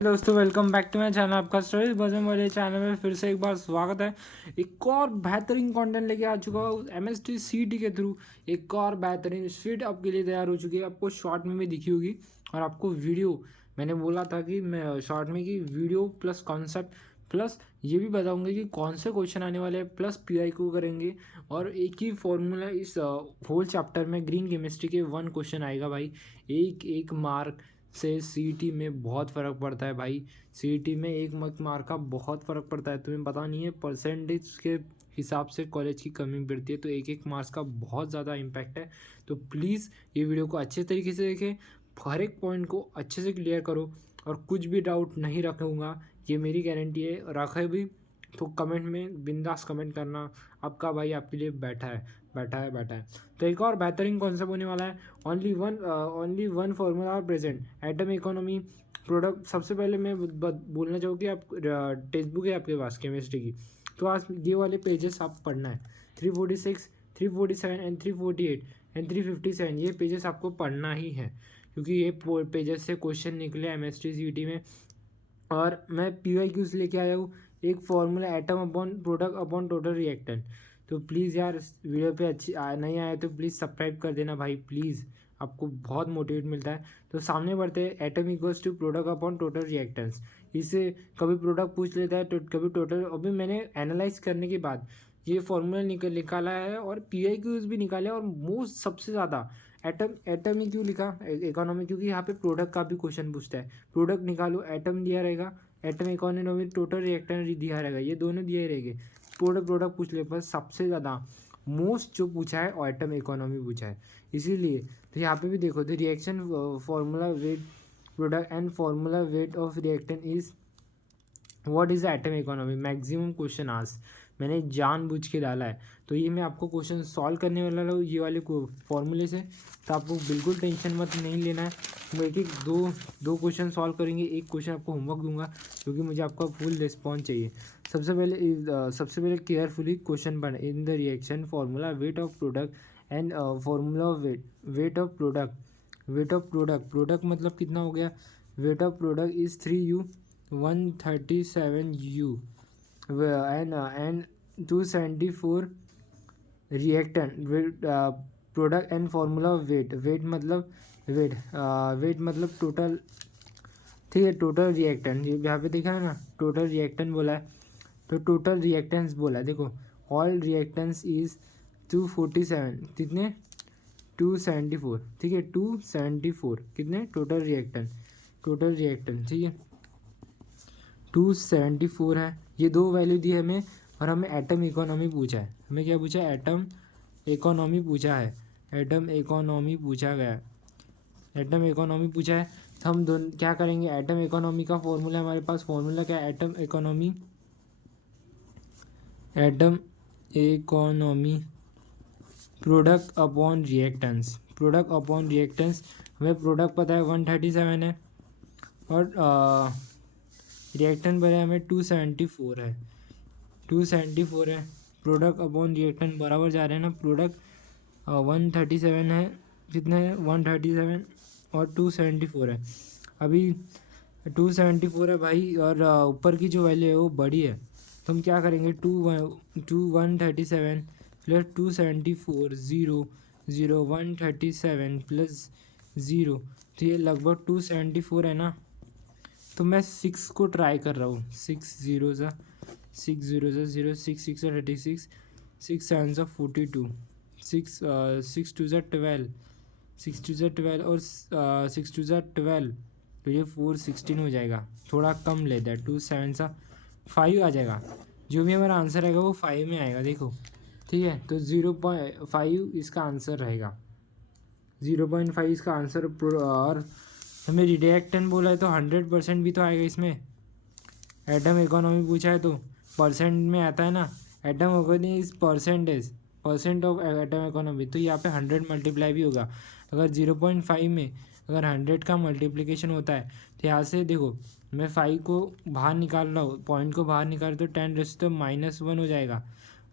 दोस्तों welcome back to my channel. आपका studies बजन वाले चैनल में फिर से एक बार स्वागत है। एक और बेहतरीन कंटेंट लेके आ चुका हूँ एमएसटी सीटी के थ्रू। एक और बेहतरीन शीट आपके लिए तैयार हो चुकी है। आपको शॉर्ट में भी दिखी होगी और आपको वीडियो, मैंने बोला था कि मैं शॉर्ट में की वीडियो प्लस कॉन्सेप्ट प्लस ये भी बताऊंगा कि कौन से क्वेश्चन आने वाले हैं, प्लस पीआईक्यू करेंगे। और एक ही फॉर्मूला इस होल चैप्टर में ग्रीन केमिस्ट्री के 1 क्वेश्चन आएगा भाई। एक मार्क से सीईटी में बहुत फ़र्क पड़ता है भाई। सीईटी में एक मार्क का बहुत फ़र्क पड़ता है। तुम्हें पता नहीं है, परसेंटेज के हिसाब से कॉलेज की कमी पड़ती है, तो एक मार्क्स का बहुत ज़्यादा इम्पैक्ट है। तो प्लीज़ ये वीडियो को अच्छे तरीके से देखें, हर एक पॉइंट को अच्छे से क्लियर करो और कुछ भी डाउट नहीं रखूँगा, ये मेरी गारंटी है। रखे भी तो कमेंट में बिंदास कमेंट करना। आपका भाई आपके लिए बैठा है। तो एक और बेहतरीन कॉन्सेप्ट होने वाला है। Only one formula are present, atom economy product. सबसे पहले मैं बोलना चाहूँ कि आप टेक्स्ट बुक है आपके पास केमिस्ट्री की, तो आज ये वाले पेजेस आप पढ़ना है। 346, 347 एंड 348 एंड 357, ये पेजेस आपको पढ़ना ही है, क्योंकि ये पेजेस से क्वेश्चन निकले एमएसटी सीईटी में। और मैं पीवाईक्यूज लेके आया हूँ, एक formula atom upon product upon total reactant. तो प्लीज़ यार, इस वीडियो पे नहीं आया तो प्लीज़ सब्सक्राइब कर देना भाई, प्लीज़। आपको बहुत मोटिवेट मिलता है। तो सामने बढ़ते हैं। Atom equals to product upon total reactants. इससे कभी प्रोडक्ट पूछ लेता है तो कभी टोटल। अभी मैंने एनालाइज करने के बाद ये फॉर्मूला निकाला है और पीआईक्यूज भी निकाले। और मोस्ट सबसे ज़्यादा एटम ही क्यों लिखा इकोनॉमी, क्योंकि यहाँ पे प्रोडक्ट का भी क्वेश्चन पूछता है। प्रोडक्ट निकालो, एटम दिया रहेगा, एटम इकोनॉमी टोटल रिएक्टेंट दिया रहेगा, ये दोनों दिए रहेंगे। प्रोडक्ट पूछ ले, पर सबसे ज़्यादा मोस्ट जो पूछा है और एटम इकोनॉमी पूछा है। इसीलिए तो यहाँ पे भी देखो, the reaction formula wait product and formula weight of reactant is what is the atom economy, maximum question आज मैंने जानबूझ के डाला है। तो ये मैं आपको क्वेश्चन सॉल्व करने वाला हूँ ये वाले फॉर्मूले से। तो आपको बिल्कुल टेंशन मत नहीं लेना है। हम एक दो क्वेश्चन सॉल्व करेंगे, एक क्वेश्चन आपको होमवर्क दूंगा, क्योंकि मुझे आपका फुल रिस्पॉन्स चाहिए। सबसे पहले केयरफुली क्वेश्चन पढ़। In the reaction formula weight of product and formula of weight of product मतलब कितना हो गया। Weight of product is 3U 137U and 274 reactant. Product and formula of weight मतलब टोटल। ठीक है, टोटल रिएक्टेंट यहाँ पे देखा है ना, टोटल रिएक्टेंट बोला है, तो टोटल रिएक्टेंट्स बोला है। देखो, ऑल रिएक्टेंट्स इज 247, कितने 274। ठीक है, 274 कितने टोटल रिएक्टेंट ठीक है 274 है। ये दो वैल्यू दी है हमें, और हमें एटम इकोनॉमी पूछा है। हमें क्या पूछा है, एटम इकोनॉमी पूछा है। एटम इकोनॉमी पूछा गया है, एटम इकोनॉमी पूछा है। तो हम दोनों क्या करेंगे, एटम इकोनॉमी का फॉर्मूला हमारे पास, फॉर्मूला क्या है, atom economy product upon reactance. हमें प्रोडक्ट पता है 137 है, और रिएक्टेंट बने हमें 274 है। प्रोडक्ट अपॉन रिएक्टेंट बराबर जा रहे हैं ना। प्रोडक्ट 137 है, कितने है 137 और 274 है। अभी 274 है भाई, और ऊपर की जो वैल्यू है वो बड़ी है। तो हम क्या करेंगे, 137 प्लस 274, 137 प्लस 0, तो ये लगभग 274 है ना। तो मैं 6 को ट्राई कर रहा हूँ। 6 0 0, 6 6 36, 6 7 42, 6 2 12, 6 2 12 और 6 2 12, तो ये 416 हो जाएगा। थोड़ा कम लेता है, 2 7 5 आ जाएगा। जो भी हमारा आंसर आएगा वो 5 में आएगा, देखो। ठीक है, तो 0.5 इसका आंसर रहेगा। 0.5 इसका आंसर। और हमें रिएक्टेंट बोला है तो 100% भी तो आएगा इसमें। एटम इकोनॉमी पूछा है तो परसेंट में आता है ना। Atom economy is percent of atom economy, तो यहाँ पे 100 मल्टीप्लाई भी होगा। अगर 0.5 में अगर 100 का मल्टीप्लिकेशन होता है, तो यहाँ से देखो, मैं 5 को बाहर निकाल रहा हूँ, पॉइंट को बाहर निकाल तो 10⁻⁻1 हो जाएगा।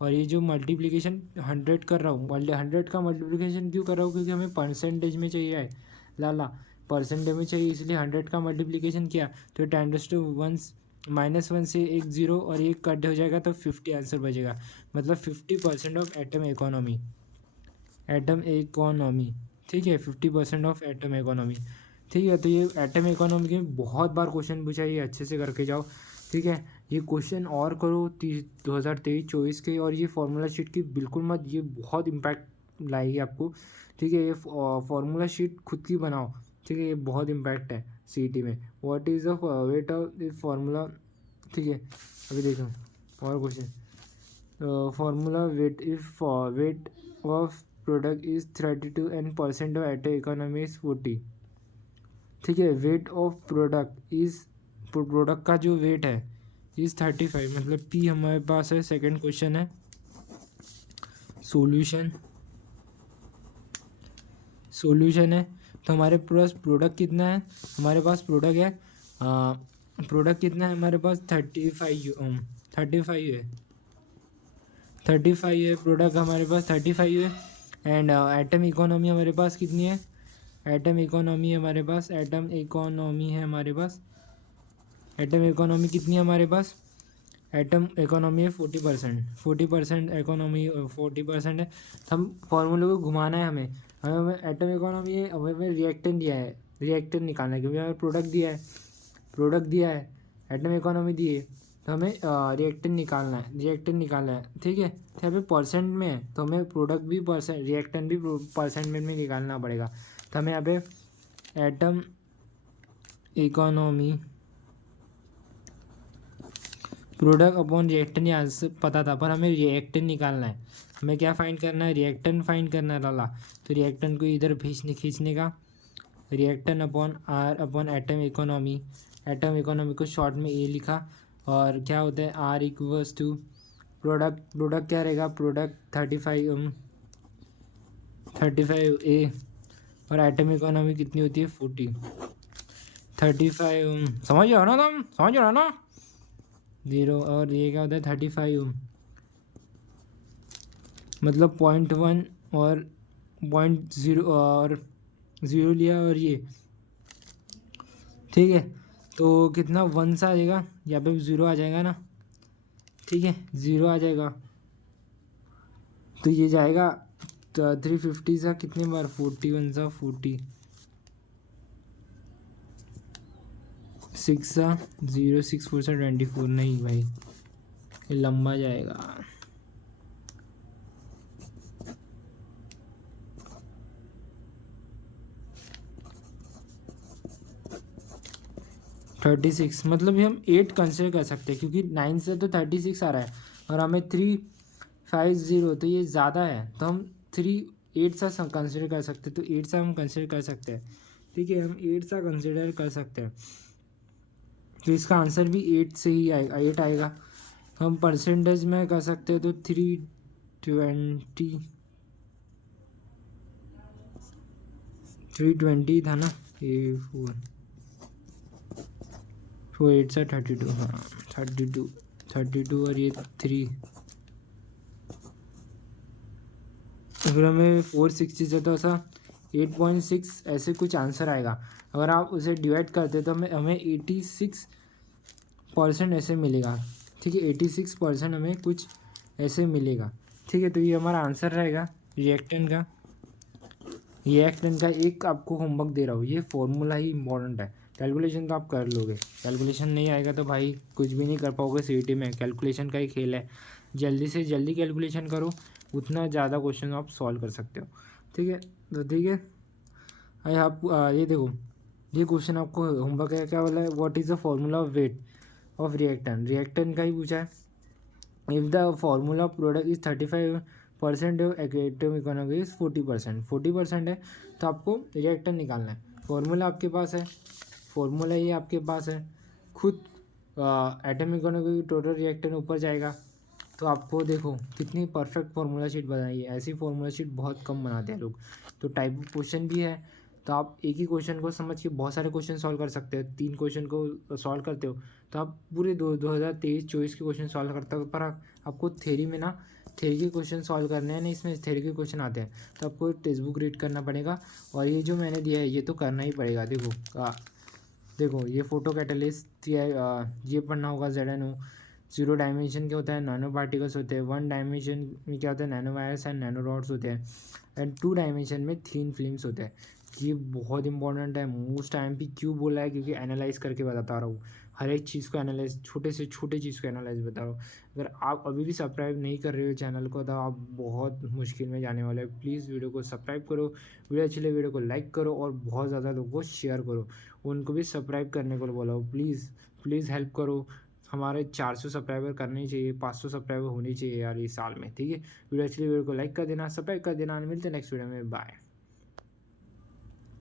और ये जो मल्टीप्लिकेशन 100 कर रहा हूँ, 100 का मल्टीप्लिकेशन क्यों कर रहा हूँ, क्योंकि हमें परसेंटेज में चाहिए है लाला। परसेंटेज में चाहिए, इसलिए 100 का मल्टीप्लिकेशन किया तो 10⁻1 -1 से एक जीरो और एक कट हो जाएगा तो 50 आंसर बचेगा। मतलब 50% ऑफ एटम इकोनॉमी, ठीक है, 50% ऑफ एटम इकोनॉमी। ठीक है, तो ये एटम इकोनॉमी के बहुत बार क्वेश्चन पूछा, ये अच्छे से करके जाओ। ठीक है, ये क्वेश्चन और करो 2023-24 के, और ये फार्मूला शीट की बिल्कुल मत, ये बहुत इम्पैक्ट लाएगी आपको। ठीक है, ये फार्मूला शीट खुद की बनाओ। ठीक है, ये बहुत इम्पैक्ट है सीईटी में। What is the weight of this formula. ठीक है, अभी देखो और question. Formula wait, if wait of product is 32 and percent of atom economy is 40। ठीक है, wait of product is, product का जो वेट है इज 35, मतलब पी हमारे पास है। सेकंड क्वेश्चन है सॉल्यूशन है, तो हमारे पास प्रोडक्ट कितना है, हमारे पास प्रोडक्ट है, प्रोडक्ट कितना है हमारे पास 35 है प्रोडक्ट हमारे पास 35 है। एंड एटम इकोनॉमी हमारे पास कितनी है, एटम इकोनॉमी है हमारे पास कितनी है हमारे पास, एटम इकोनॉमी है 40% इकोनॉमी 40% है। तो हम फॉर्मूले को घुमाना है, हमें एटम इकोनॉमी है, हमें रिएक्टेंट दिया है, रिएक्टेंट निकालना है, क्योंकि हमें प्रोडक्ट दिया है, एटम इकोनॉमी दी है, तो हमें रिएक्टेंट निकालना है। ठीक है, तो यहाँ पे परसेंट में है, तो हमें प्रोडक्ट भी परसेंट, रिएक्टेंट भी परसेंट में निकालना पड़ेगा। तो हमें यहाँ पे atom economy product upon reactant यहाँ से पता था, पर हमें रिएक्टेंट निकालना है। हमें क्या फाइंड करना है, रिएक्टेंट फाइंड करना है लाला। तो रिएक्टेंट को इधर खींचने का, reactant upon R upon atom economy को शॉर्ट में ए लिखा, और क्या होता है आर इक्वल्स टू प्रोडक्ट क्या रहेगा, प्रोडक्ट 35 ए, और एटम इकोनॉमी कितनी होती है 35 समझ रहे हो ना 0, और ये क्या होता है 35 मतलब 0.1 और 0.0 और 0 लिया, और ये ठीक है, तो कितना 1 सा आ जाएगा, यहाँ पे 0 आ जाएगा ना। ठीक है, 0 आ जाएगा, तो ये जाएगा 350 सा कितने बार, 41 सा 40, 6 सा 0, 6 4 सा 24, नहीं भाई ये लंबा जाएगा। 36, मतलब ये हम 8 कंसिडर कर सकते हैं, क्योंकि 9 से तो 36 आ रहा है, और हमें 350, तो ये ज़्यादा है, तो हम 8 सा कंसिडर कर सकते हैं, तो 8 सा हम कंसिडर कर सकते हैं। ठीक है, हम 8 सा कंसिडर कर सकते हैं, तो इसका आंसर भी 8 से ही आएगा, 8 आएगा। हम परसेंटेज में कर सकते हैं, तो 320 था ना, ये 4 8 सा 32, हाँ 32 और ये 3, फिर हमें 460 से तो ऐसा 8.6 ऐसे कुछ आंसर आएगा। अगर आप उसे डिवाइड करते तो हमें 86% ऐसे मिलेगा। ठीक है, 86% हमें कुछ ऐसे मिलेगा। ठीक है, तो ये हमारा आंसर रहेगा रिएक्टेंट का। एक आपको होमवर्क दे रहा हूँ, ये फॉर्मूला ही इम्पोर्टेंट है, कैलकुलेशन तो आप कर लोगे, कैलकुलेशन नहीं आएगा तो भाई कुछ भी नहीं कर पाओगे सीईटी में, कैलकुलेशन का ही खेल है। जल्दी से जल्दी कैलकुलेशन करो, उतना ज़्यादा क्वेश्चन आप सॉल्व कर सकते हो। ठीक है, तो ठीक है, अरे आप ये देखो, ये क्वेश्चन आपको होमवर्क है, क्या बोला है, what is the formula of weight of reactant का ही पूछा है। If the formula product is 35% of atom economy is 40% है, तो आपको रिएक्टेंट निकालना है। फॉर्मूला आपके पास है, फॉर्मूला ये आपके पास है, खुद एटम इकोनॉमी टोटल रिएक्टेंट ऊपर जाएगा, तो आपको देखो कितनी परफेक्ट फार्मूला शीट बनाई है। ऐसी फार्मूला शीट बहुत कम बनाते हैं लोग। तो टाइप ऑफ क्वेश्चन भी है, तो आप एक ही क्वेश्चन को समझ के बहुत सारे क्वेश्चन सॉल्व कर सकते हो। 3 क्वेश्चन को सॉल्व करते हो तो आप पूरे 2023-24 के क्वेश्चन सॉल्व करते हो। पर आपको थ्योरी में ना थ्योरी के क्वेश्चन सॉल्व करने हैं, नहीं इसमें थ्योरी के क्वेश्चन आते हैं, तो आपको टेक्स्ट बुक रीड करना पड़ेगा। और ये जो मैंने दिया है ये तो करना ही पड़ेगा। देखो ये फोटो कैटलिस्ट ये पढ़ना होगा। ZNO 0 डायमेंशन क्या होता है, नैनो पार्टिकल्स होते हैं। 1 डायमेंशन में क्या होता है, nano wires and nano rods होते हैं। एंड 2 डायमेंशन में थिन फिल्म्स होते हैं। ये बहुत इंपॉर्टेंट है, मोस्ट टाइम भी क्यों बोला है, क्योंकि एनालाइज करके बताता रहा हूँ, हर एक चीज़ को एनालाइज, छोटे से छोटे चीज़ को एनालाइज बता रहा हूँ। अगर आप अभी भी सब्सक्राइब नहीं कर रहे हो चैनल को, तो आप बहुत मुश्किल में जाने वाले हो। प्लीज़ वीडियो को सब्सक्राइब करो, वीडियो अच्छी लगे वीडियो को लाइक करो और बहुत ज़्यादा लोगों को शेयर करो, उनको भी सब्सक्राइब करने को बोलो। प्लीज़ प्लीज़ हेल्प करो, हमारे 400 सब्सक्राइबर करने ही चाहिए, 500 सब्सक्राइबर होने चाहिए यार इस साल में, ठीक है। वीडियो अच्छी लगी वीडियो को लाइक कर देना, सब्सक्राइब कर देना। मिलते हैं नेक्स्ट वीडियो में, बाय।